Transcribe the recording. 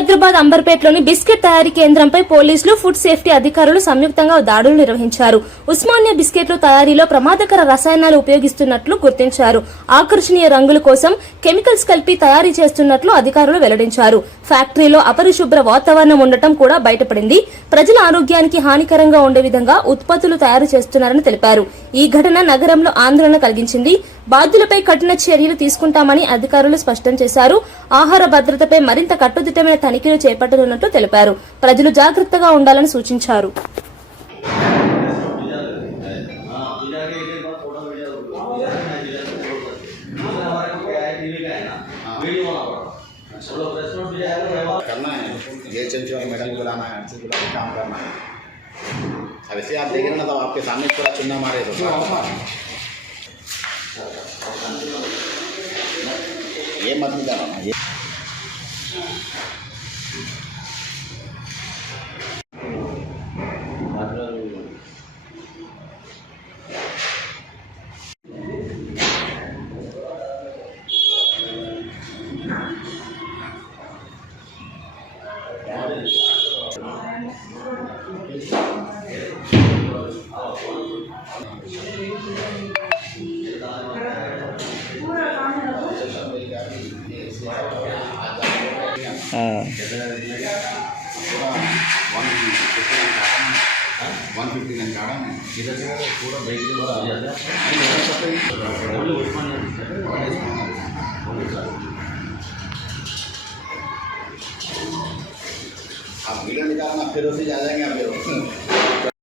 Hyderabad అంబర్పేటలోని biscuit తయారీ కేంద్రంపై పోలీసులు, ఫుడ్ సేఫ్టీ అధికారులు సంయుక్తంగా దాడులు నిర్వహించారు. ఉస్మానియా బిస్కెట్ల తయారీలో ప్రమాదకర రసాయనాలు ఉపయోగిస్తున్నట్లు గుర్తించారు. ఆకర్షణీయ రంగుల కోసం కెమికల్స్ కలిపి తయారీ చేస్తున్నట్లు అధికారులు వెల్లడించారు. ఫ్యాక్టరీలో అపరిశుభ్ర వాతావరణం ఉండటం కూడా బయటపడింది. ప్రజల ఆరోగ్యానికి హానికరంగా ఉండే విధంగా ఉత్పత్తులు తయారు చేస్తున్నారని తెలిపారు. ఈ ఘటన నగరంలో ఆందోళన కలిగించింది. బాధ్యులపై కఠిన చర్యలు తీసుకుంటామని అధికారులు స్పష్టం చేశారు. ఆహార భద్రతపై మరింత కట్టుదిట్టమైన తనిఖీలు చేపట్టనున్నట్లు తెలిపారు. ప్రజలు జాగ్రత్తగా ఉండాలని సూచించారు. करना है ये चंचू वाली मैडम को बुलाना है, अच्छे बुला के काम करना है। अब ऐसे आप देखेंगे ना तो आपके सामने पूरा चुना मारे तो ये मत निकालना ये पूरा आप वीडियो निकालना फिर उसे जा जाएंगे आप